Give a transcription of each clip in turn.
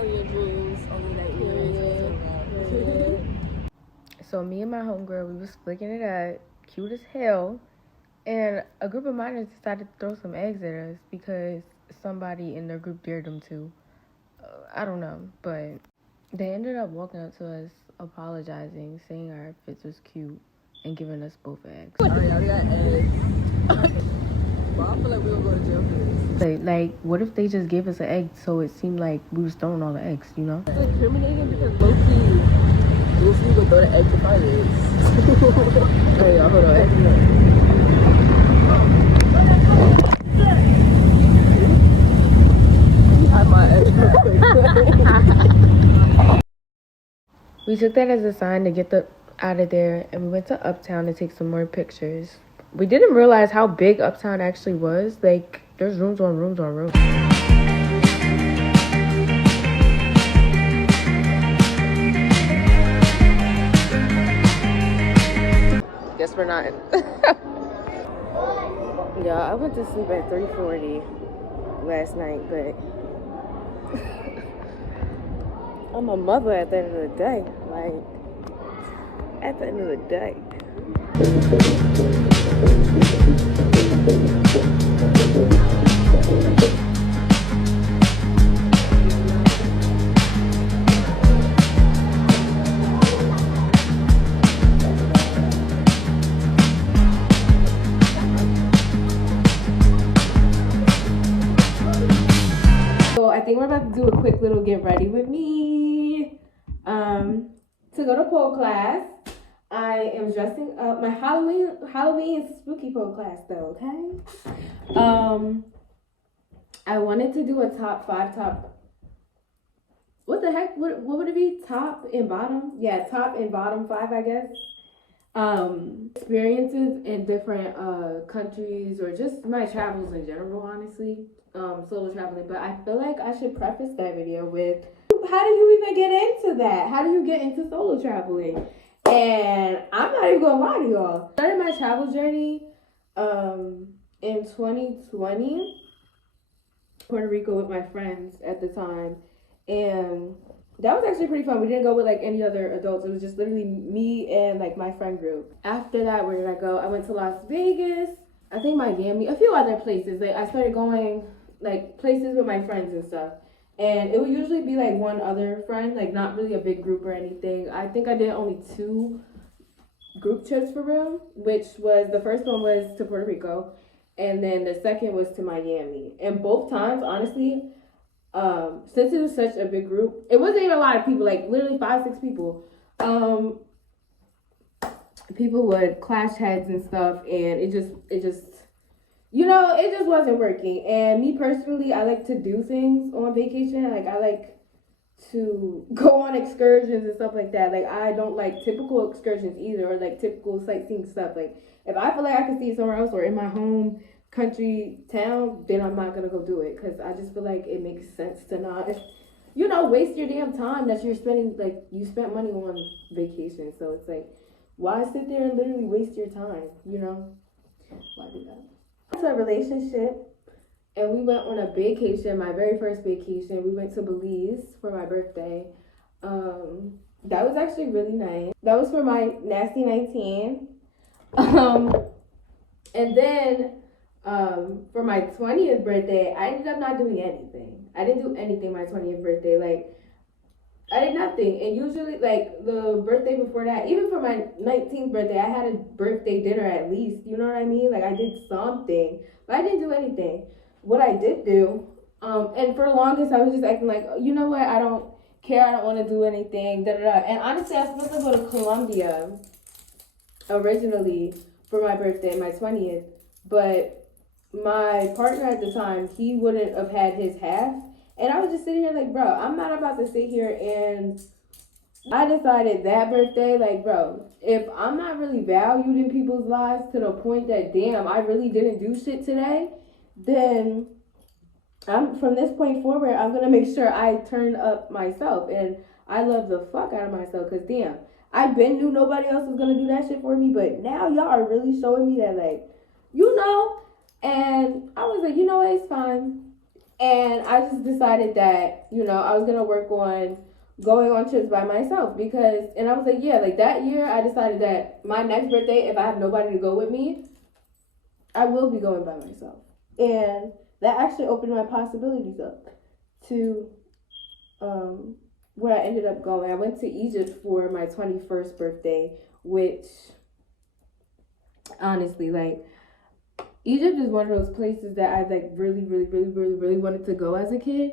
on your dreams, only that you So me and my homegirl, we was flicking it up, cute as hell, and a group of minors decided to throw some eggs at us because somebody in their group dared them to. I don't know, but they ended up walking up to us, apologizing, saying our outfits was cute, and giving us both eggs. I already got eggs. But I feel like we were going to jail for this. Like, what if they just gave us an egg so it seemed like we was throwing all the eggs, you know? It's incriminating because low-key, we'll see go throw the egg to finance. Hey, y'all, hold on. Have my egg real quick. We took that as a sign to get out of there, and we went to Uptown to take some more pictures. We didn't realize how big Uptown actually was. Like, there's rooms on rooms on rooms. Guess we're not. Yeah, I went to sleep at 3:40 last night, but I'm a mother at the end of the day. Like, at the end of the day. So I think we're about to do a quick little get ready with me to go to pole class. I am dressing up my Halloween spooky pole class though, okay? I wanted to do a top 5 what the heck? What would it be? Top and bottom? Yeah, top and bottom 5, I guess. Experiences in different countries or just my travels in general, honestly. Solo traveling. But I feel like I should preface that video with, how do you even get into that? How do you get into solo traveling? And I'm not even gonna lie to y'all. I started my travel journey in 2020, Puerto Rico with my friends at the time, and that was actually pretty fun. We didn't go with like any other adults. It was just literally me and like my friend group. After that, where did I go? I went to Las Vegas, I think Miami, a few other places. Like I started going like places with my friends and stuff. And it would usually be like one other friend, like not really a big group or anything. I think I did only 2 group trips for real, which was, the first one was to Puerto Rico, and then the second was to Miami. And both times, honestly, since it was such a big group, it wasn't even a lot of people, like literally 5-6 people. People would clash heads and stuff, and it just you know, it just wasn't working. And me personally, I like to do things on vacation. Like, I like to go on excursions and stuff like that. Like, I don't like typical excursions either, or like typical sightseeing stuff. Like, if I feel like I can see it somewhere else or in my home country town, then I'm not gonna go do it, because I just feel like it makes sense to not, you know, waste your damn time that you're spending. Like, you spent money on vacation, so it's like, why sit there and literally waste your time, you know? Why do that? To a relationship, and we went on a vacation, my very first vacation. We went to Belize for my birthday. That was actually really nice. That was for my nasty 19. And then for my 20th birthday, I ended up not doing anything. I didn't do anything my 20th birthday. Like, I did nothing. And usually, like, the birthday before that, even for my 19th birthday, I had a birthday dinner at least. You know what I mean? Like, I did something. But I didn't do anything. What I did do, and for the longest, I was just acting like, you know what? I don't care. I don't want to do anything. Da, da, da. And honestly, I was supposed to go to Colombia originally for my birthday, my 20th. But my partner at the time, he wouldn't have had his half. And I was just sitting here like, bro, I'm not about to sit here and I decided that birthday, like, bro, if I'm not really valued in people's lives to the point that, damn, I really didn't do shit today, then from this point forward, I'm going to make sure I turn up myself. And I love the fuck out of myself, because, damn, I been knew nobody else was going to do that shit for me, but now y'all are really showing me that, like, you know. And I was like, you know what, it's fine. And I just decided that, you know, I was going to work on going on trips by myself because, and I was like, yeah, like that year I decided that my next birthday, if I have nobody to go with me, I will be going by myself. And that actually opened my possibilities up to where I ended up going. I went to Egypt for my 21st birthday, which honestly, like, Egypt is one of those places that I like really wanted to go as a kid.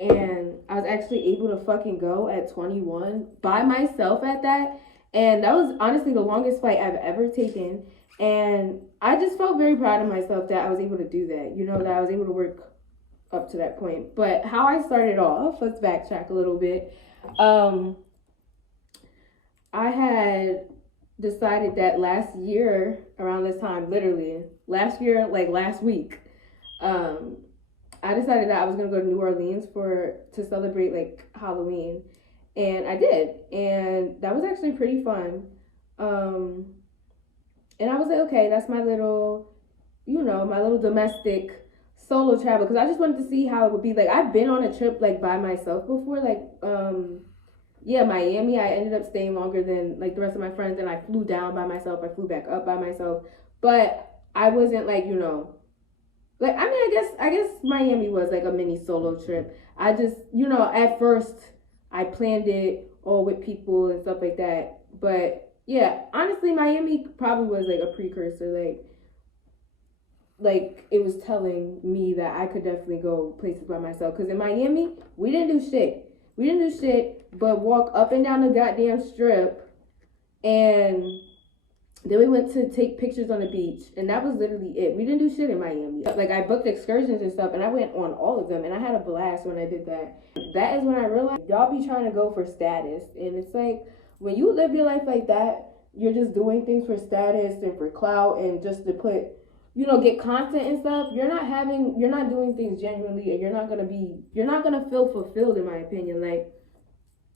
And I was actually able to fucking go at 21 by myself at that. And that was honestly the longest flight I've ever taken. And I just felt very proud of myself that I was able to do that. You know, that I was able to work up to that point. But how I started off, let's backtrack a little bit. I had decided that last year around this time, literally last year, like last week, I decided that I was gonna go to New Orleans to celebrate like Halloween, and I did, and that was actually pretty fun. And I was like, okay, that's my little, you know, my little domestic solo travel, because I just wanted to see how it would be. Like, I've been on a trip like by myself before, like yeah, Miami. I ended up staying longer than like the rest of my friends, and I flew down by myself. I flew back up by myself, but I wasn't like, you know, like, I mean, I guess Miami was like a mini solo trip. I just, you know, at first I planned it all with people and stuff like that. But yeah, honestly, Miami probably was like a precursor, like it was telling me that I could definitely go places by myself. Because in Miami, we didn't do shit. We didn't do shit but walk up and down the goddamn strip, and then we went to take pictures on the beach, and that was literally it. We didn't do shit in Miami. Like, I booked excursions and stuff, and I went on all of them, and I had a blast when I did that. That is when I realized y'all be trying to go for status, and it's like, when you live your life like that, you're just doing things for status and for clout and just to put, you know, get content and stuff. You're not doing things genuinely, and you're not gonna feel fulfilled, in my opinion. Like,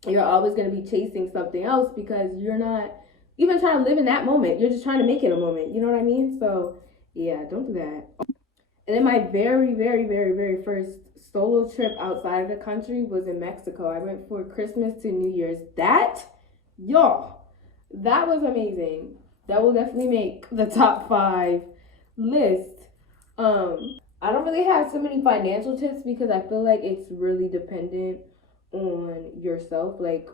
you're always gonna be chasing something else because you're not even trying to live in that moment. You're just trying to make it a moment. You know what I mean? So yeah, don't do that. And then my very first solo trip outside of the country was in Mexico. I went for Christmas to New Year's. That was amazing. That will definitely make the top 5 list. I don't really have so many financial tips because I feel like it's really dependent on yourself, like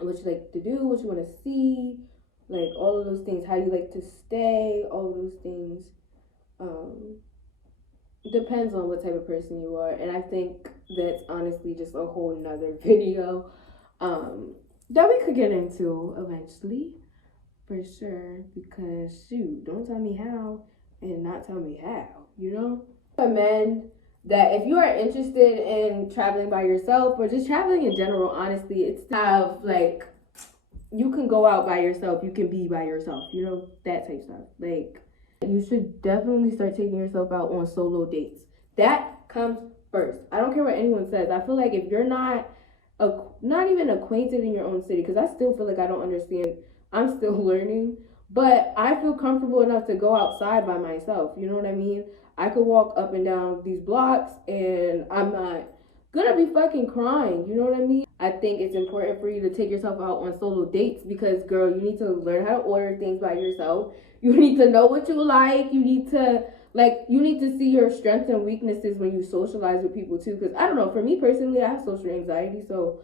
what you like to do, what you want to see, like all of those things, how you like to stay, all of those things. Depends on what type of person you are, and I think that's honestly just a whole nother video that we could get into eventually, for sure, because shoot, don't tell me how and not tell me how, you know? I recommend that if you are interested in traveling by yourself or just traveling in general, honestly, it's to have, like, you can go out by yourself, you can be by yourself, you know, that type stuff. Like, you should definitely start taking yourself out on solo dates. That comes first. I don't care what anyone says. I feel like if you're not even acquainted in your own city, because I still feel like I don't understand, I'm still learning, but I feel comfortable enough to go outside by myself, you know what I mean? I could walk up and down these blocks and I'm not gonna be fucking crying, you know what I mean? I think it's important for you to take yourself out on solo dates because, girl, you need to learn how to order things by yourself. You need to know what you like. You need to see your strengths and weaknesses when you socialize with people too. Because I don't know, for me personally, I have social anxiety, so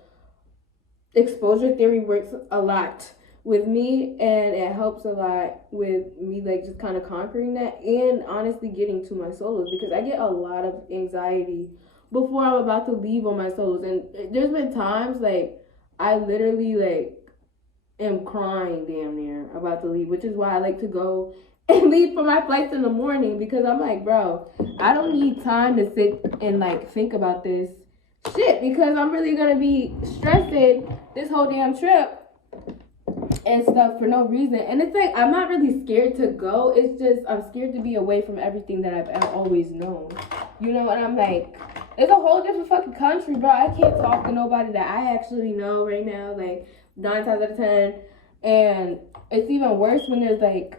exposure theory works a lot with me, and it helps a lot with me, like, just kind of conquering that and honestly getting to my solos, because I get a lot of anxiety before I'm about to leave on my solos. And there's been times, like, I literally, like, am crying damn near about to leave, which is why I like to go and leave for my flights in the morning, because I'm like, bro, I don't need time to sit and, like, think about this shit, because I'm really gonna be stressing this whole damn trip and stuff for no reason. And it's like, I'm not really scared to go, it's just I'm scared to be away from everything that I've always known, you know? And I'm like, it's a whole different fucking country, bro. I can't talk to nobody that I actually know right now, like, 9 times out of 10. And it's even worse when there's like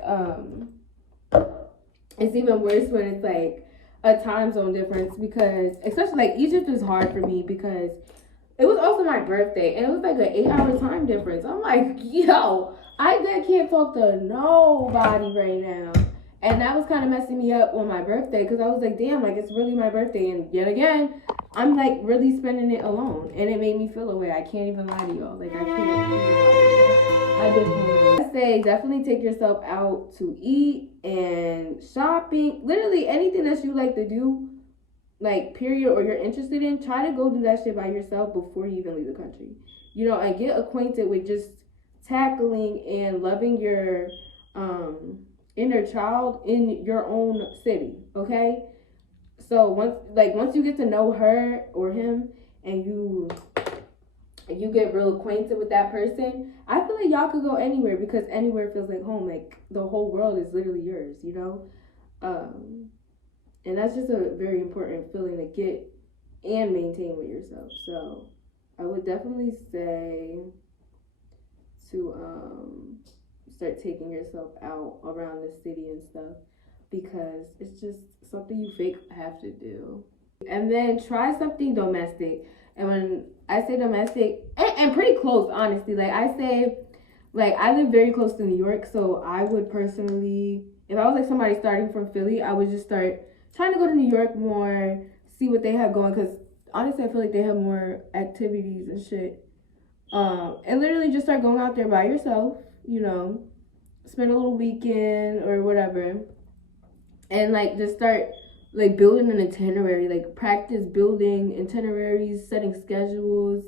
a time zone difference, because especially like Egypt is hard for me because it was also my birthday and it was like an 8-hour time difference. I'm like, yo, I can't talk to nobody right now. And that was kind of messing me up on my birthday because I was like, damn, like it's really my birthday. And yet again, I'm like really spending it alone. And it made me feel away. I can't even lie to y'all. Like I can't even lie to y'all. I say definitely take yourself out to eat and shopping. Literally anything that you like to do, like period, or you're interested in, try to go do that shit by yourself before you even leave the country. You know, and get acquainted with just tackling and loving your inner child in your own city, okay? So once you get to know her or him and you get real acquainted with that person, I feel like y'all could go anywhere because anywhere feels like home. Like the whole world is literally yours, you know? And that's just a very important feeling to get and maintain with yourself. So I would definitely say to start taking yourself out around the city and stuff because it's just something you fake have to do. And then try something domestic. And when I say domestic, and pretty close, honestly, like I say, like I live very close to New York, so I would personally, if I was like somebody starting from Philly, I would just start trying to go to New York more, see what they have going, because honestly, I feel like they have more activities and shit. And literally just start going out there by yourself, you know, spend a little weekend or whatever, and like just start like building an itinerary, like practice building itineraries, setting schedules,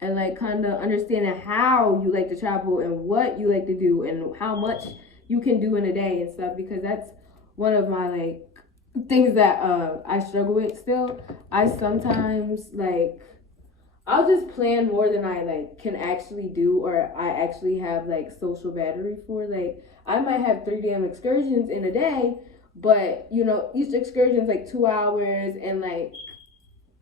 and like kind of understanding how you like to travel and what you like to do and how much you can do in a day and stuff, because that's one of my like things that I struggle with still. I sometimes like I'll just plan more than I like can actually do, or I actually have like social battery for. Like I might have 3 damn excursions in a day, but you know each excursion's like 2 hours, and like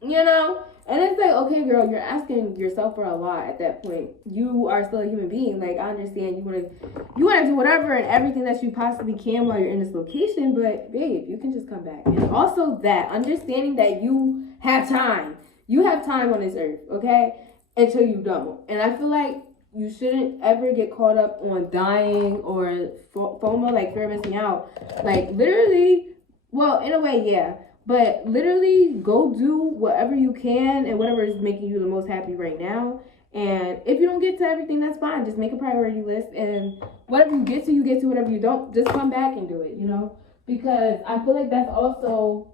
you know, and it's like, okay girl, you're asking yourself for a lot at that point. You are still a human being. Like I understand you want to do whatever and everything that you possibly can while you're in this location, but babe, you can just come back. And also that understanding that you have time on this earth, okay, until you don't. And I feel like you shouldn't ever get caught up on dying or FOMO, like fear of missing out. Like literally, well, in a way, yeah. But literally go do whatever you can and whatever is making you the most happy right now. And if you don't get to everything, that's fine. Just make a priority list, and whatever you get to, you get to. Whatever you don't, just come back and do it, you know? Because I feel like that's also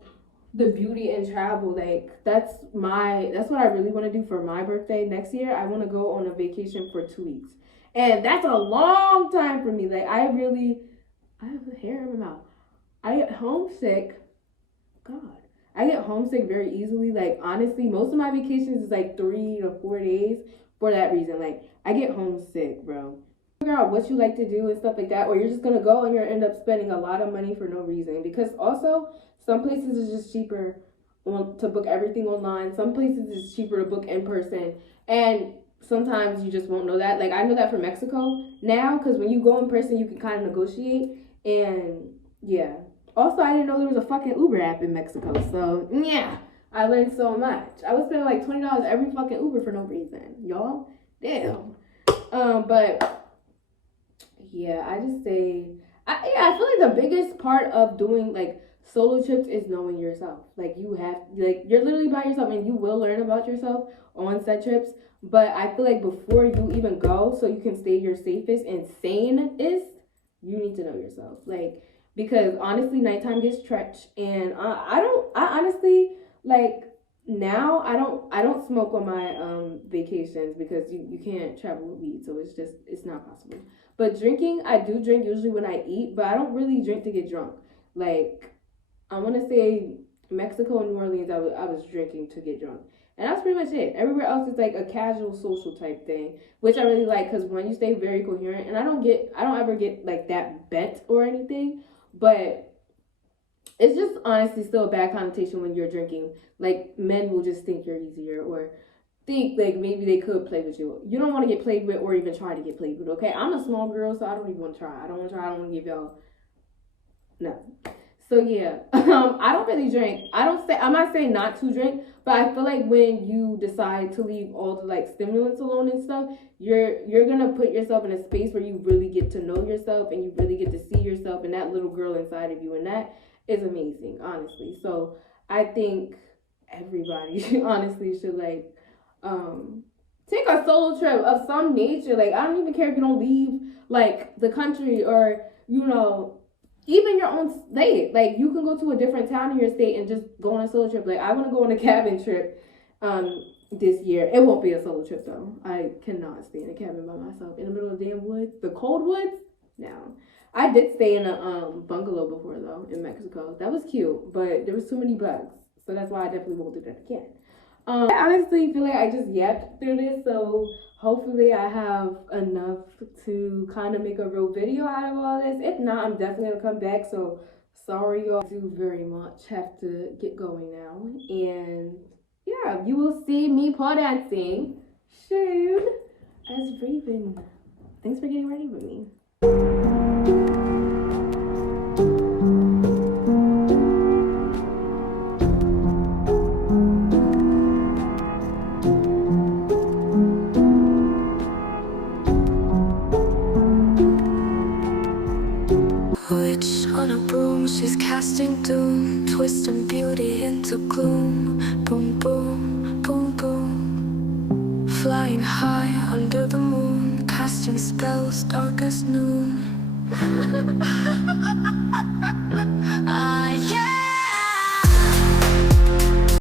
the beauty in travel. Like that's what I really want to do for my birthday next year. I want to go on a vacation for 2 weeks. And that's a long time for me. Like I have hair in my mouth. I get homesick. God, I get homesick very easily. Like honestly, most of my vacations is like 3 to 4 days for that reason. Like I get homesick, bro. Figure out what you like to do and stuff like that, or you're just gonna go and you'll end up spending a lot of money for no reason. Because also some places is just cheaper to book everything online. Some places is cheaper to book in person, and sometimes you just won't know that. Like I know that for Mexico now, because when you go in person, you can kind of negotiate. And yeah. Also, I didn't know there was a fucking Uber app in Mexico. So, yeah, I learned so much. I was spending like $20 every fucking Uber for no reason. Y'all, damn. But, yeah, I just say, I feel like the biggest part of doing, like, solo trips is knowing yourself. Like, you're literally by yourself, and you will learn about yourself on said trips. But I feel like before you even go, so you can stay your safest and sanest, you need to know yourself. Like, because honestly, nighttime gets stretched, and I honestly, like, now I don't smoke on my vacations because you can't travel with weed, so it's not possible. But drinking, I do drink usually when I eat, but I don't really drink to get drunk. Like, I want to say Mexico and New Orleans, I was drinking to get drunk. And that's pretty much it. Everywhere else is like a casual social type thing, which I really like, because when you stay very coherent, and I don't ever get like that bent or anything, but it's just honestly still a bad connotation when you're drinking. Like men will just think you're easier, or think like maybe they could play with you. You don't want to get played with or even try to get played with, okay? I'm a small girl, so I don't even want to try. I don't want to give y'all no. So yeah, I don't really drink. I'm not saying not to drink, but I feel like when you decide to leave all the like stimulants alone and stuff, you're gonna put yourself in a space where you really get to know yourself and you really get to see yourself and that little girl inside of you, and that is amazing, honestly. So I think everybody honestly should like take a solo trip of some nature. Like I don't even care if you don't leave like the country or even your own state. Like you can go to a different town in your state and just go on a solo trip. Like I want to go on a cabin trip this year. It won't be a solo trip though. I cannot stay in a cabin by myself in the middle of the damn woods, the cold woods. No. I did stay in a bungalow before though in Mexico. That was cute, but there was too many bugs, so that's why I definitely won't do that again. I honestly feel like I just yapped through this, so hopefully I have enough to kind of make a real video out of all this. If not, I'm definitely gonna come back. So sorry y'all, I do very much have to get going now, and yeah, you will see me paw dancing soon as Raven. Thanks for getting ready with me. Witch on a broom, she's casting doom, twisting beauty into gloom. Boom, boom, boom, boom. Flying high under the moon, casting spells dark as noon.